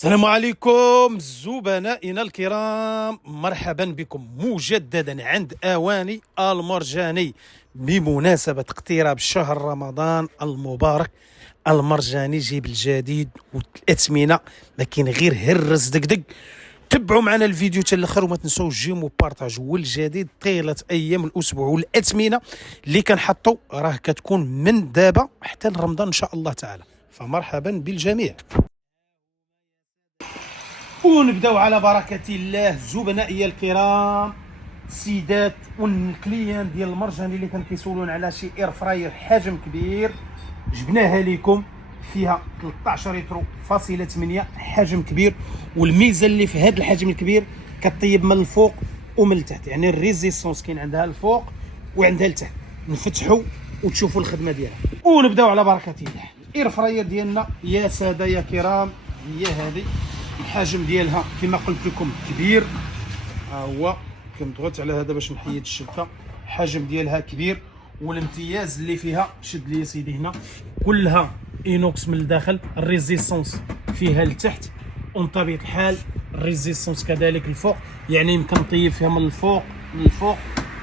السلام عليكم زبنائنا الكرام، مرحبا بكم مجددا عند اواني المرجاني بمناسبه اقتراب شهر رمضان المبارك. المرجاني جيب الجديد والاثمنه، ما كاين غير هرس دقدق. تبعوا معنا الفيديو حتى الاخر وما تنسوش جيمو وبارطاجوا. والجديد طيله ايام الاسبوع والاثمنه اللي كنحطوا راه كتكون من دابا حتى لرمضان ان شاء الله تعالى، فمرحبا بالجميع. ونبداو على بركة الله زبنائي الكرام، سيدات والكليان ديال المرجاني اللي كانوا كيسولون على شي اير فراير حجم كبير، جبناها لكم فيها 13 لتر فاصلة 8 حجم كبير. والميزه اللي في هذا الحجم الكبير كطيب من الفوق ومن التحت، يعني الريزيستونس كاين عندها الفوق وعندها التحت. نفتحوا وتشوفوا الخدمه ديالها ونبداو على بركة الله. الاير فراير ديالنا يا ساده يا كرام هي هذه، الحجم ديالها كما قلت لكم كبير. ها هو كنضغط على هذا باش نحيد الشبكه، الحجم ديالها كبير. والامتياز اللي فيها شد لي سيدي هنا كلها اينوكس من الداخل، الريزيستونس فيها لتحت وبطبيعه الحال الريزيستونس كذلك الفوق، يعني يمكن نطيب فيها من الفوق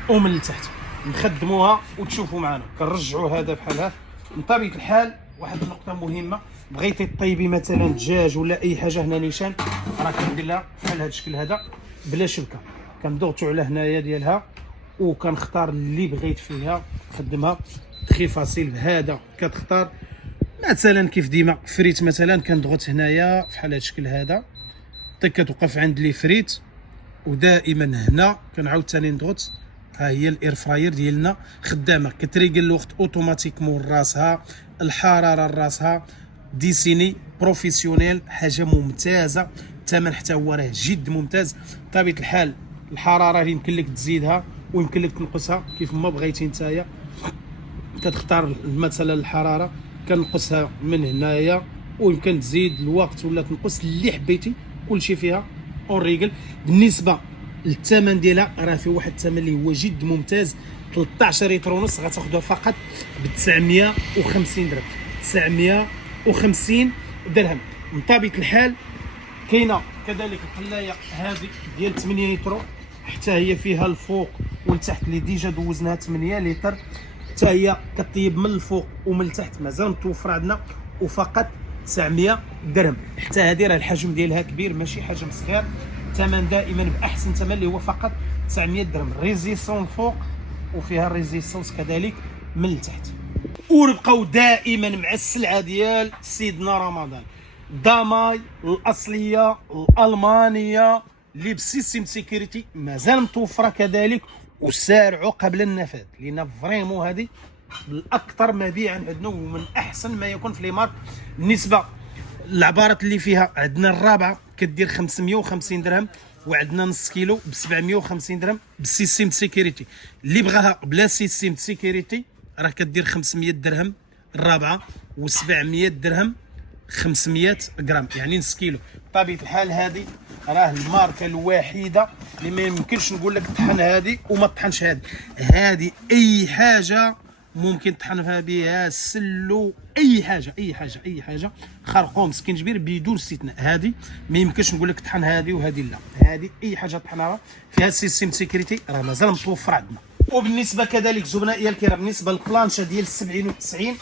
ومن التحت. نخدموها وتشوفوا معنا كنرجعوا هذا بحال هذا. بطبيعه الحال واحد النقطه مهمه، بغيتي طيبي مثلا دجاج ولا اي حاجه هنا نيشان، راه كندير لها بحال هذا الشكل هذا بلا شبكه، كنضغطوا على هنايا ديالها وكنختار اللي بغيت فيها نخدمها تخي فاسيل. بهذا كتختار مثلا كيف ديما فريت، مثلا كنضغط هنايا بحال هذا الشكل هذا كتوقف عند لي فريت، ودائما هنا كنعاود ثاني نضغط. ها هي الاير فراير ديالنا خدامه، كتريقل الوقت اوتوماتيكمون راسها، الحراره راسها، ديسيني بروفيسيونيل، حاجه ممتازه. الثمن حتى هو راه جد ممتاز. بطبيعه الحال الحراره يمكن لك تزيدها ويمكن لك تنقصها كيف ما بغيتي نتايا، كتختار مثلا الحراره كنقصها من هنايا، ويمكن تزيد الوقت ولا تنقص اللي حبيتي، كلشي فيها اون ريغل. بالنسبه للثمن ديالها راه في واحد الثمن اللي هو جد ممتاز، 13 لتر ونص غتاخذوها فقط ب 950 درهم. 950 درهم. من طبيعه الحال كاينه كذلك القلايه هذه ديال 8 لتر، حتى هي فيها الفوق والتحت اللي ديجا دوزناها 8 لتر، حتى هي كطيب من الفوق ومن التحت، مازال متوفر عندنا وفقط 900 درهم. حتى هذه راه الحجم ديالها كبير ماشي حجم صغير. ثمن دائما باحسن ثمن اللي هو فقط 900 درهم. ريزيستون فوق وفيها الريزيستونس كذلك من التحت. ونبقاو دائما مع السلعه ديال سيدنا رمضان، داماي الاصليه الالمانيه اللي بسيستم سيكوريتي مازال متوفره كذلك، وسارعوا قبل النفاذ لان فريمون هذه الاكثر مبيعا عندنا ومن احسن ما يكون في لي مارك. بالنسبه العبارات اللي فيها عندنا الرابعه كدير 550 درهم، وعندنا نص كيلو ب 750 درهم بالسيستم سيكوريتي. اللي بغاها بلا سيستم سيكوريتي راه كدير 500 درهم الرابعه، و700 درهم 500 غرام يعني نص كيلو. بطبيعه الحال هذه راه الماركه الوحيده اللي ما يمكنش نقول لك طحن هذه وما طحنش هذه. هذه اي حاجه ممكن تطحن بها، سلو، اي حاجه اي حاجه اي حاجه، خرقوم، سكنجبير، بدون استثناء. هذه ما يمكنش نقول لك طحن هذه وهذه لا، هذه اي حاجه طحنها فيها سيستم سيكوريتي راه مازال متوفر عندنا. وبالنسبه كذلك زبنائي الكرام، بالنسبه للبلانشه ديال 70 و 90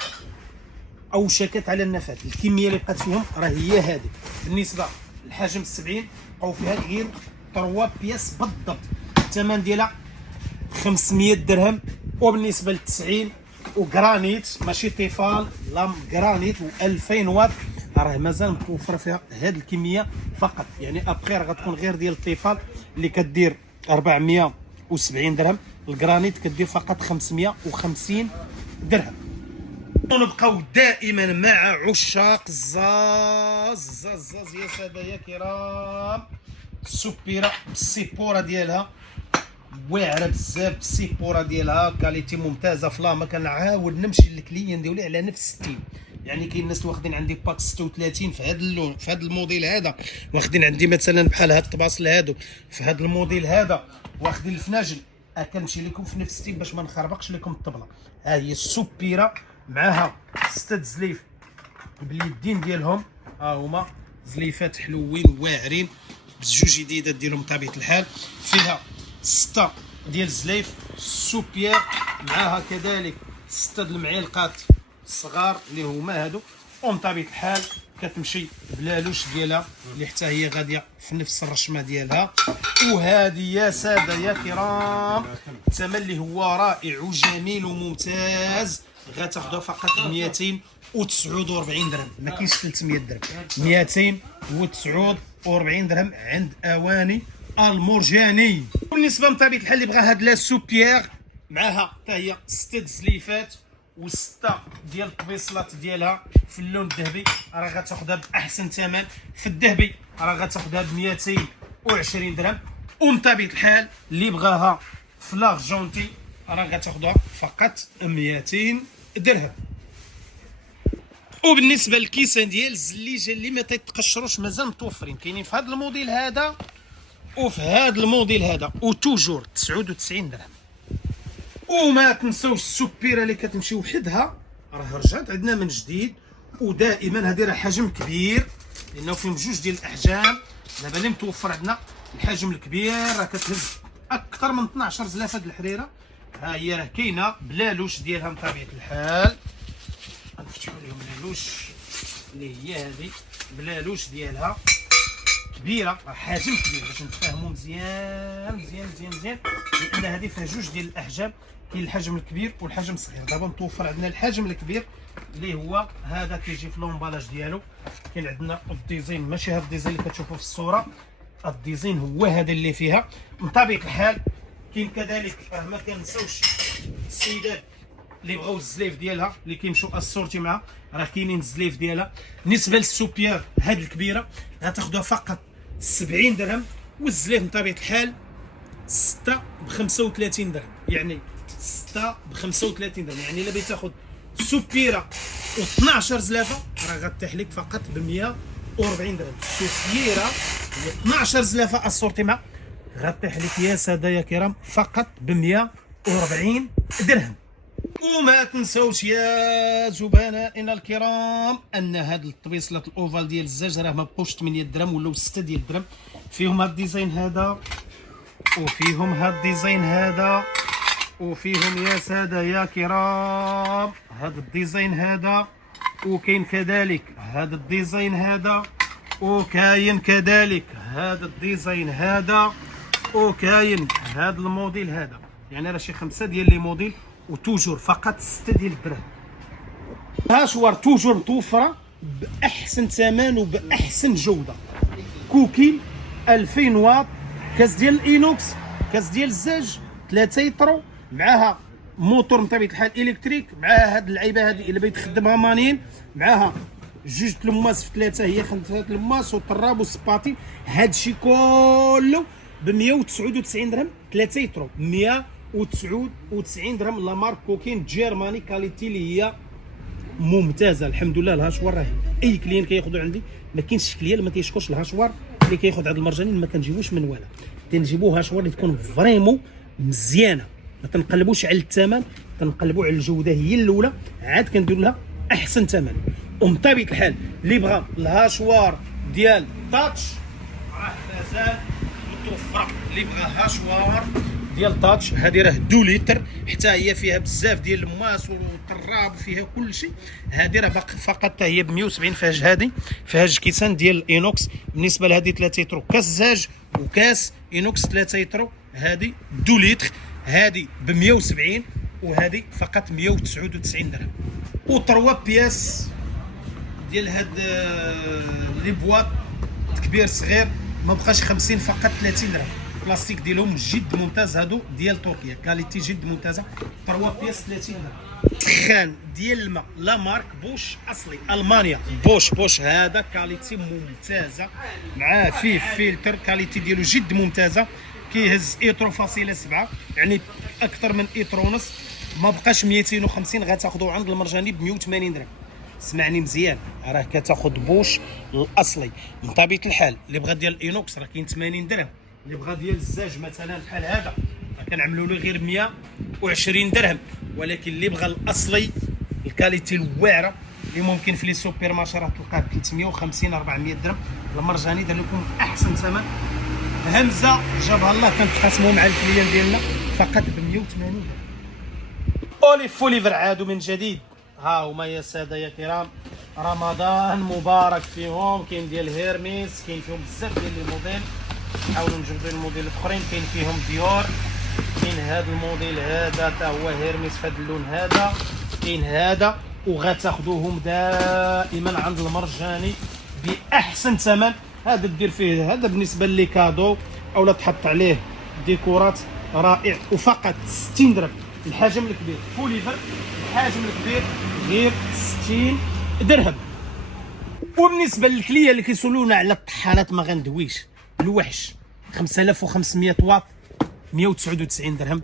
او شكات على النفاذ، الكميه اللي بقات فيهم راه هي هذه. بالنسبه للحجم 70 بقاو فيها غير 3 بياس بالضبط، الثمن ديالها 500 درهم. وبالنسبه ل 90 وجرانيت ماشي طيفال، لا جرانيت و2000 واط، راه مازال متوفر فيها هذه الكميه فقط. يعني ابخي راه غتكون غير ديال الطيفال اللي كدير 470 درهم، الجرانيت كدير فقط 550 درهم. ونبقاو دائما مع عشاق الزاز يا ساده يا كرام. السوبيره بالسيبوره ديالها واعره بزاف، بالسيبوره ديالها كاليتي ممتازه. فلاما كنعاود نمشي للكليان ديالي على نفس الستيل، يعني كاين الناس اللي واخدين عندي باك 36 في هذا اللون في هذا الموديل هذا، واخدين عندي مثلا بحال هاد الطباصل هادو في هذا الموديل هذا، واخدين الفناجل. كنمشي لكم في نفس الستيل باش ما نخربقش لكم الطبله. ها هي السوبيره معاها 6 زليف باليدين ديالهم، ها هما زليفات حلوين واعرين بزجوج جديدات ديالهم بطبيعه الحال. فيها 6 ديال الزلايف سوبيير، معاها كذلك 6 د المعلقات الصغار اللي هما هادو، ومن طبيعه الحال كتمشي بلالوش ديالها اللي حتى هي غاديه في نفس الرشمه ديالها. وهذه يا ساده يا كرام الثمن اللي هو رائع وجميل وممتاز، غتاخذوها فقط ب 249 درهم، ما كاينش 300 درهم، 249 درهم عند اواني المرجاني. بالنسبه من طبيعه الحال اللي بغى هاد لا سوبيير معاها حتى هي 6 زليفات و6 ديال الطبيصلات ديالها في اللون الذهبي، راه غتاخذها باحسن ثمن. في الذهبي راه غتاخذها ب 220 درهم، ومن طبيعه الحال اللي بغاها في لارجونتي راه غتاخذها فقط 200 درهم. وبالنسبه للكيسان ديال الزليجه اللي ما تيتقشروش مازال متوفرين، كاينين في هذا الموديل هذا وفي هذا الموديل هذا، وتوجور 99 درهم. وما تنساوش السوبيره اللي كتمشي وحدها راه رجعت عندنا من جديد، ودائما هذه راه حجم كبير لانه فيهم جوج ديال الاحجام. دابا اللي متوفر عندنا الحجم الكبير راه كتهز اكثر من 12 زلافه د الحريره. ها هي راه كاينه بلالوش ديالها من طبيعه الحال، غنفتحوا لهم بلالوش اللي هي هذه بلالوش ديالها كبيره، راه حجم كبير باش نتفاهموا مزيان مزيان مزيان مزيان، لان هذه فيها جوج ديال الاحجام، كاين الحجم الكبير والحجم الصغير. دابا متوفر عندنا الحجم الكبير اللي هو هذا كيجي في لومبالاج ديالو. كاين عندنا الديزاين ماشي هذا الديزاين اللي كتشوفوا في الصوره، الديزاين هو هذا اللي فيها من طبيعه الحال. كاين كذلك راه ما كنساوش السيدات اللي بغاو الزليف ديالها اللي كيمشيو اسورتي معها، راه كاينين الزليف ديالها. بالنسبه للسوبيير هاد الكبيره غتاخذوها فقط 70 درهم، والزليف من طبيعه الحال 6 ب 35 درهم، يعني 6 ب 35 درهم، يعني الا بغيتي تاخذ سوبيره و12 زلافه راه غتطيح لك فقط ب 140 درهم. سوبيره و12 زلافه اسورتي مع غطيح لك يا ساده يا كرام فقط ب 140 درهم. وما تنساوش يا زبنائنا الكرام ان هاد الطبيصلات الاوفال ديال الزاج راه ما بقوش 8 درهم ولاو 6 ديال الدرهم. فيهم هاد الديزاين هذا، وفيهم هاد الديزاين هذا، وفيهم يا ساده يا كرام هاد الديزاين هذا، وكاين كذلك هاد الديزاين هذا، وكاين كذلك هذا الديزاين هذا، وكاين هذا الموديل هذا. يعني راه شي 5 ديال لي موديل وتوجور فقط 6 ديال الدرهم. هاشوار توجور متوفره باحسن ثمن وباحسن جوده. كوكي 2000 واط، كاس ديال الاينوكس، كاس ديال الزاج 3 يطرو، معاها موتور من طبيعه الحال الكتريك، معاها هاد اللعيبه هذه الا بغيت تخدمها مانين، معاها جوج تلماس في 3 هي 5 تلماس والطراب والسباطي. هادشي كله ب 199 درهم 3 يطرو، 199 درهم. لا مارك كوكين جيرماني كاليتي اللي هي ممتازه الحمد لله. الهاشوار راه اي كليان كياخذوا عندي ما كاينش كليان ما تيشكرش الهاشوار اللي كياخذ عند المرجاني، ما كنجيبوش من ولا، تنجيبوه هاشوار اللي تكون فريمون مزيانه، ما تنقلبوش على الثمن، تنقلبوا على الجوده هي الاولى، عاد كنديروا لها احسن ثمن. ومن طبيعه الحال اللي بغى الهاشوار ديال تاتش راه مازال متوفره. اللي بغى هاشوار ديال تاتش هذه راه 2 لتر، حتى هي فيها بزاف ديال الماس والطراب وفيها كل شيء. هذه راه باقي فقط حتى هي ب 170. فيهاش هذه فيهاش كيسان ديال الاينوكس. بالنسبه لهذه 3 يترو كاس زاج وكاس اينوكس 3 يترو، هذه 2 لتر، هذه ب 170 وهذه فقط 199 درهم. و3 بياس ديال هاد لي بواط كبير صغير ما بقاش 50 فقط 30 درهم. البلاستيك ديالهم جد ممتاز، هادو ديال تركيا كاليتي جد ممتازه. 3 بياس 30 درهم. تخان ديال الماء لا مارك بوش اصلي المانيا، بوش هذا كاليتي ممتازه، معاه فيه فلتر كاليتي ديالو جد ممتازه، كيهز ايترو فاصله 7 يعني اكثر من ايترو ونص. ما بقاش 250 غتاخذوه عند المرجاني ب 180 درهم. سمعني مزيان، راه كتاخذ بوش الاصلي. من طبيعه الحال اللي بغى ديال الاينوكس راه كاين 80 درهم، اللي بغى ديال الزاج مثلا بحال هذا راه كنعملوا له غير 120 درهم. ولكن اللي بغى الاصلي الكاليتي الواعره اللي ممكن في لي سوبر مارشي راه تلقاه ب 350 400 درهم. المرجاني دار لكم احسن ثمن. همزه جابها الله كنتقاسموا مع الكليان ديالنا فقط ب 180 درهم. اوليف فوليفر عادوا من جديد. ها هما يا ساده يا كرام، رمضان مبارك فيهم. كاين ديال هيرميس، كاين فيهم بزاف ديال لي موديل، نحاولوا نجبدوا الموديل الاخرين. كاين فيهم ديور، كاين هذا الموديل هذا حتى هو هيرميس في هذا اللون هذا، كاين هذا، وغتاخذوهم دائما عند المرجاني باحسن ثمن. هذا دير فيه هذا بالنسبه لي كادو اولا تحط عليه ديكورات رائع، وفقط 60 درهم. الحجم الكبير فوليفر، الحجم الكبير غير 60 درهم. وبالنسبه للكليه اللي كيسولونا على الطحانات ما غندويش، الوحش 5500 واط 199 درهم.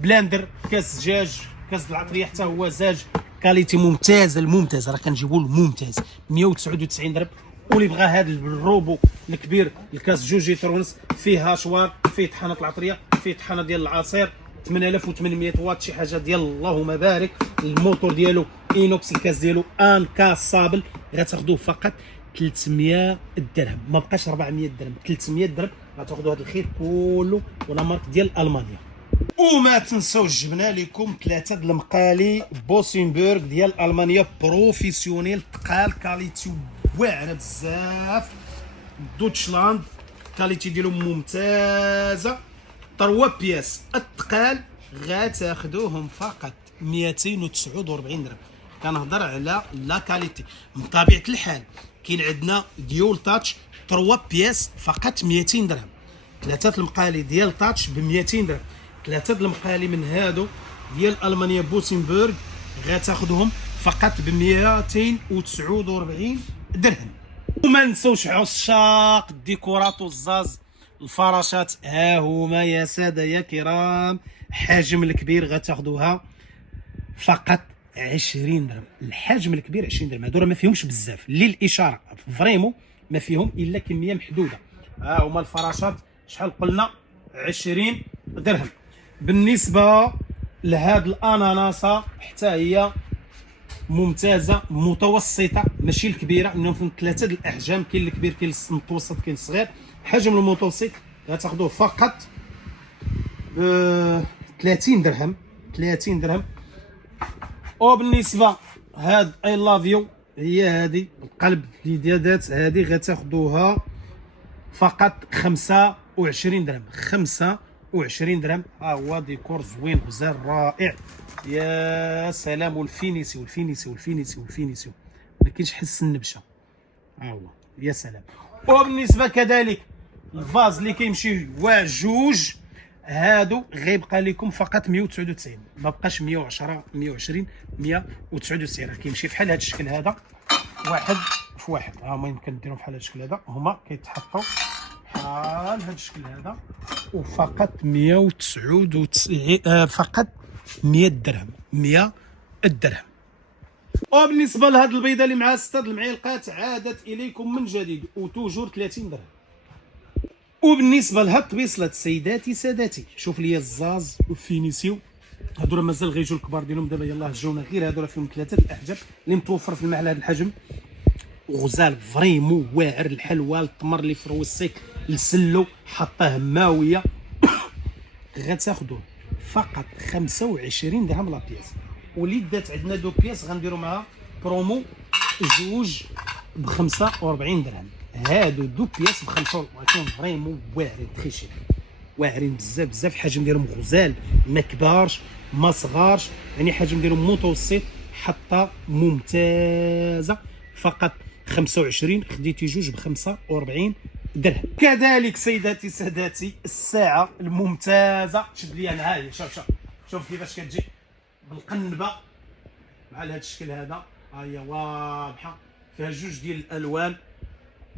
بلاندر كاس زجاج، كاس العطريه حتى هو زاج كاليتي ممتازه، الممتاز راه كنجيبوا الممتاز 199 درهم. واللي بغى هذا الروبو الكبير الكاس 2 لتر ونص، فيه هاشوار، فيه طحانه العطريه، فيه طحانه ديال العصير 8800 واط، شي حاجه ديال اللهم بارك. الموتور ديالو اينوكس، الكاس ديالو انكاسابل. غتاخذوه فقط 300 درهم، ما بقاش 400 درهم، 300 درهم غتاخذوا هذا الخير كله، ولا مارك ديال المانيا. وما تنساوش جبنا لكم 3 د المقالي بوسينبرغ ديال المانيا بروفيسيونيل ثقال، كاليتي واعره بزاف. دوتشلاند كاليتي ديالهم ممتازه. 3 بياس الثقال غتاخذوهم فقط 249 درهم. كنهضر على لا كاليتي من طبيعه الحال. كاين عندنا ديول تاتش 3 بياس فقط 200 درهم. 3 المقالي ديال تاتش ب 200 درهم. 3 المقالي من هادو ديال المانيا بوسينبرغ غتاخذهم فقط ب 249 درهم. وما نساوش عشاق الديكورات والزاز الفراشات، ها هما يا ساده يا كرام، حجم الكبير غتاخذوها فقط 20 درهم. الحجم الكبير 20 درهم، هادو راه ما فيهمش بزاف للاشاره، فريمون ما فيهم الا كميه محدوده. ها هما الفراشات شحال قلنا 20 درهم. بالنسبه لهاد الاناناسه حتى هي ممتازه متوسطه ماشي الكبيره، انهم في 3 الاحجام، كاين الكبير كاين المتوسط كاين الصغير. الحجم المتوسط غتاخذوه فقط 30 درهم، 30 درهم. وبالنسبه هاد اي لاف يو هي هذه القلب اليدات، هذه غتاخذوها فقط 25 درهم، 25 درهم. ها هو ديكور زوين غزال رائع، يا سلام. والفينيسيو الفينيسيو الفينيسيو الفينيسيو ما كاينش حس النبشه، ها هو يا سلام. وبالنسبه كذلك الفاز اللي كيمشي جوج، هادو غيبقى لكم فقط 199، ما بقاش 110 120 199. راه كيمشي بحال هذا الشكل هذا، واحد في واحد. ها هما يمكن ديرهم بحال هذا الشكل هذا، هما كيتحطوا بحال هذا الشكل هذا، وفقط 199 فقط 100 درهم، 100 درهم. وبالنسبه لهاد البيضه اللي مع 6 المعلقات عادت اليكم من جديد وتوجور 30 درهم. وبالنسبه لهاد الطبيصلات سيداتي ساداتي، شوف لي الزاز والفينيسيو، هادو راه مازال غيجوا الكبار ديالهم دابا، يلاه جاونا غير هادو راه فيهم 3 الاحجام اللي متوفر في المحل هذا الحجم. غزال فريمون واعر، الحلوى التمر اللي فروسيك السلو حطاه ماويه. غتاخذوه فقط 25 درهم لا بياس. واللي دات عندنا 2 بياس غنديروا معها برومو جوج ب 45 درهم. هادو 2 بياس ب 25 فريمون واعرين تري شيك، واعرين بزاف بزاف. الحجم ديالهم غزال، ما كبارش ما صغارش، يعني حجم ديالهم متوسط حتى ممتازه. فقط 25 خديتي جوج ب 45 درهم. كذلك سيداتي ساداتي الساعه الممتازه، شد لي انا هاهي، شوف شوف كيفاش كتجي بالقنبه مع هذا الشكل هذا، ها هي واضحه فيها جوج ديال الالوان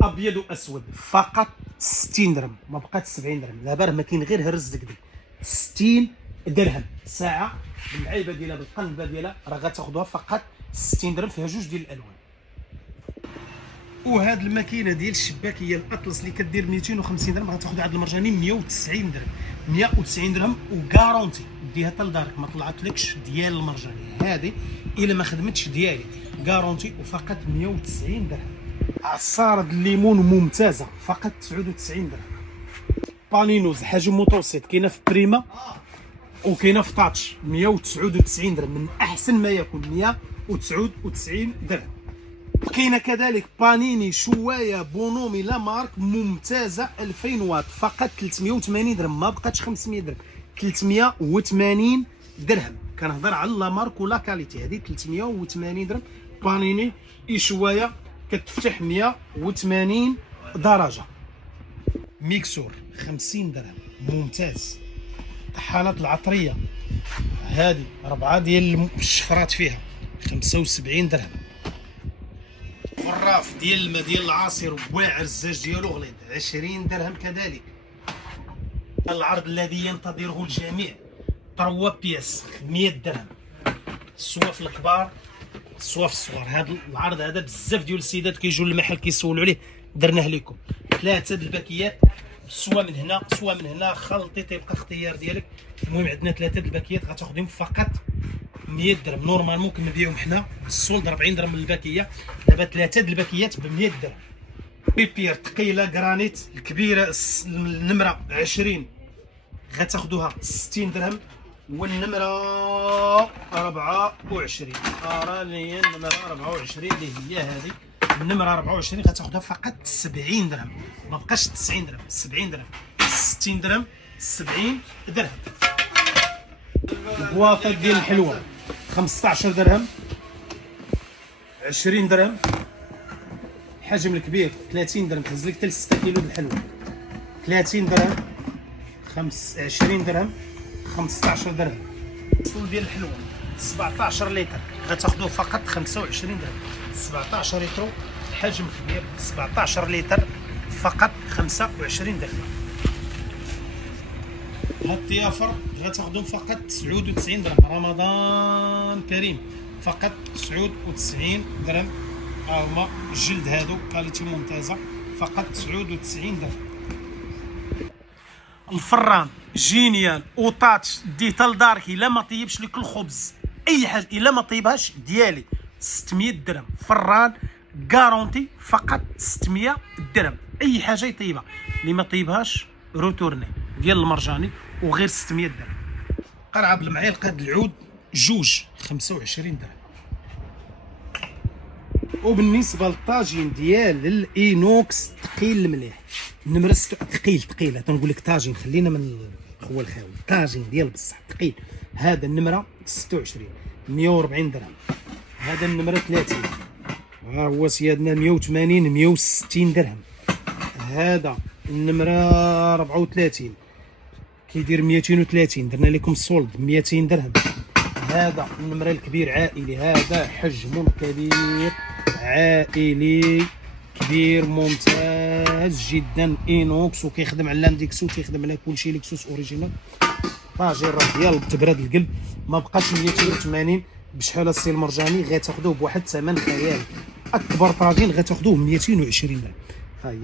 ابيض واسود. فقط 60 درهم، ما بقات 70 درهم. دابا راه ما كاين غير هرز دكدك. 60 درهم ساعه بالعيبه ديالها بالقنبه ديالها، راه غتاخذوها فقط 60 درهم، فيها جوج ديال الالوان. وهاد الماكينه ديال الشباكيه الاطلس اللي كدير 250 درهم غتاخذ عند المرجاني 190 درهم، 190 درهم وكارونتي تديها حتى لدارك ما طلعتلكش ديال المرجاني. هذه الا ما خدمتش ديالي غارونتي وفقط 190 درهم. عصارة الليمون ممتازه فقط 99 درهم. بانينوز حجم متوسط كاينه في بريما وكاينه في تاتش 199 درهم، من احسن ما يكون 199 درهم. كاينه كذلك بانيني شوايه بونومي لا مارك ممتازه 2000 واط فقط 380 درهم، ما بقاتش 500 درهم، 380 درهم. كنهضر على لا مارك ولا كاليتي. هذه 380 درهم بانيني شوايه كتفتح 180 درجه. ميكسور 50 درهم ممتاز. طحانات العطريه هذه 4 ديال الشفرات فيها 75 درهم. غراف ديال الماء ديال العصير واعر الزاج ديالو غليظ 20 درهم كذلك. العرض الذي ينتظره الجميع 3 بياس 100 درهم. الصواف الكبار الصواف الصغار. هذا العرض هذا بزاف ديال السيدات كيجيو للمحل كيسولوا عليه، درناه لكم 3 د الباكيات سوا من هنا سوا من هنا، خلطي تيبقى اختيار ديالك. المهم عندنا 3 د الباكيات غتاخذهم فقط 100 درهم. نورمالمون كنبيعوهم حنا بالسولد 40 درهم من الباكيه، دابا 3 د الباكيات ب 100 درهم. بيبير ثقيله جرانيت الكبيره النمره 20 غتاخذوها 60 درهم، والنمره 24 راني النمره 24 اللي هي هذه النمره 24 غتاخذها فقط 70 درهم، ما بقاش 90 درهم 70 درهم 60 درهم 70 درهم. البواطه ديال الحلوه 15 درهم 20 درهم. الحجم الكبير 30 درهم تهز لك حتى ل 6 كيلو د الحلوه 30 درهم 20 درهم 15 درهم. الفول ديال الحلوه 17 لتر غتاخذوه فقط 25 درهم. 17 لتر حجم كبير 17 لتر فقط 25 درهم. هاد الضيافر غتاخذهم فقط 99 درهم. رمضان كريم فقط 99 درهم. ها هما الجلد هادو كاليتي ممتازه فقط 99 درهم. الفران جينيال وطاتش ديتها لدارك الا ما طيبش لك الخبز اي حاجه الا ما طيبهاش ديالي 600 درهم. فران غارونتي فقط 600 درهم. اي حاجه يطيبها اللي ما طيبهاش روتورني ديال المرجاني وغير 600 درهم. قرعه بالمعلقه د العود جوج 25 درهم. وبالنسبه للطاجين ديال الاينوكس ثقيل المليح النمره ثقيل تنقول لك طاجين خلينا من الخوه الخاوي. طاجين ديال بصح ثقيل. هذا النمره 26 140 درهم. هذا النمره 30 ها هو سيادنا 180 160 درهم. هذا النمره 34 كيدير 230 درنا لكم السولد 200 درهم. هذا النمره الكبير عائلي. هذا حجم كبير عائلي كبير ممتاز جدا اينوكس وكيخدم على لانديكسو تيخدم على كلشي لكسوس اوريجينال. طاجين راه ديال تبرد القلب ما بقاش 280 بشحال السي المرجاني غتاخذوه بواحد الثمن خيالي. اكبر طاجين غتاخذوه 220 درهم. ها هي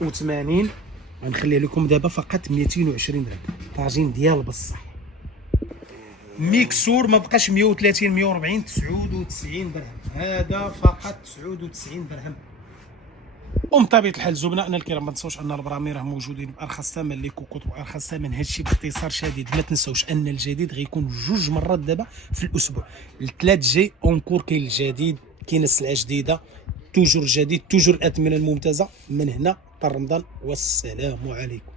280 غنخليه لكم دابا فقط 220 درهم. طاجين ديال بصح ميكسور ما بقاش 130 140 99 درهم. هذا فقط 99 درهم. بطبيعة الحال زبنائنا الكرام ما تنساوش ان البرامي راه موجودين بارخص ثمن لي كوكوط وارخص ثمن. هادشي باختصار شديد. ما تنساوش ان الجديد غيكون 2 مرات دابا في الاسبوع. الثلاث جاي اونكور كاين الجديد كاينه السلعه جديده توجور جديد توجور الاثمنه الممتازه من هنا حتى رمضان. والسلام عليكم.